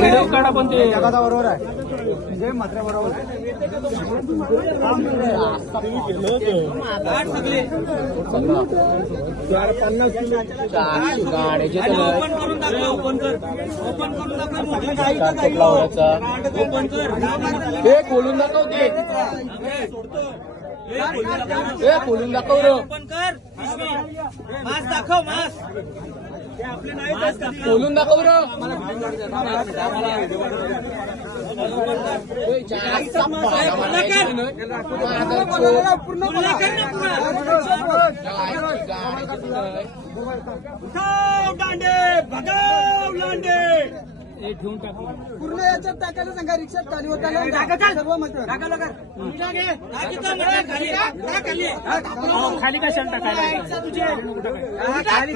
Video काढा पण ते जगाचा बरोबर आहे म्हणजे मात्र बरोबर आहे. ओपन करून दाखव. ओपन करून हे खोलून दाखव ते. हे खोलून दाखव रे. ओपन कर. मास्क दाखव. मास्क खोलून दाखव रे. दांडे भगाव लांडे ठेवून टाकू. पूर्ण याच्यात टाकायला सांगा. रिक्षात खाली होताना सर्व मत खाली कशाला टाकायला तुझे खाली